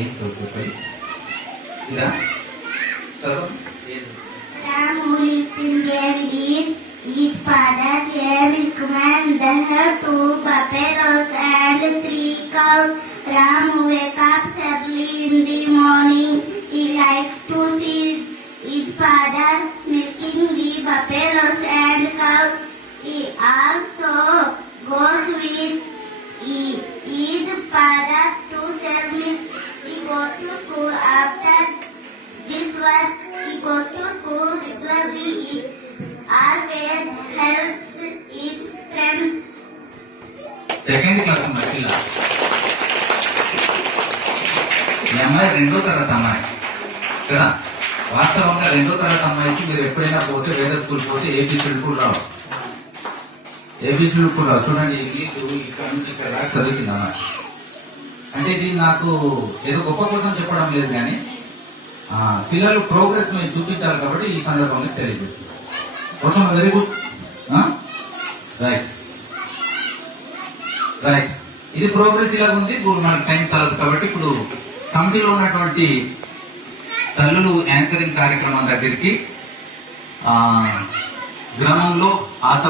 ఏం చదువుకోవాలి ఇలా చదువు Ram who lives in David is father, a milkman. They have 2 buffaloes and 3 cows. Ram wakes up early in the morning. He likes to see his father milking the buffaloes and cows. He also goes with his father to sell milk. He goes to school after this work. He goes to school regularly. He always helps his friends. Second class మహిళ ఈ అమ్మాయి 2వ తరగతి అమ్మాయి కదా. వాస్తవంగా 2వ తరగతి అమ్మాయికి మీరు ఎప్పుడైనా పోతే వేరే స్కూల్ పోతే ఏబిసిడి కూడా రావు. ఏబిసిడి కూడా రావు. చూడండి ఇంగ్లీషు ఇక్కడ నుంచి ఇక్కడ దాకా చదువుతుంది అమ్మాయి. అంటే ఇది నాకు ఏదో గొప్ప కోసం చెప్పడం లేదు, కానీ పిల్లలు ప్రోగ్రెస్ మేము చూపించాలి కాబట్టి ఈ సందర్భంగా తెలియజేస్తుంది. Okay, very good. Right right ఇది ప్రోగ్రెస్ ఇలా ఉంది. ఇప్పుడు మనకు టైం చాలదు కాబట్టి ఇప్పుడు కమిటీలో ఉన్నటువంటి తల్లులు యాంకరింగ్ కార్యక్రమం దగ్గరికి గ్రామంలో ఆశ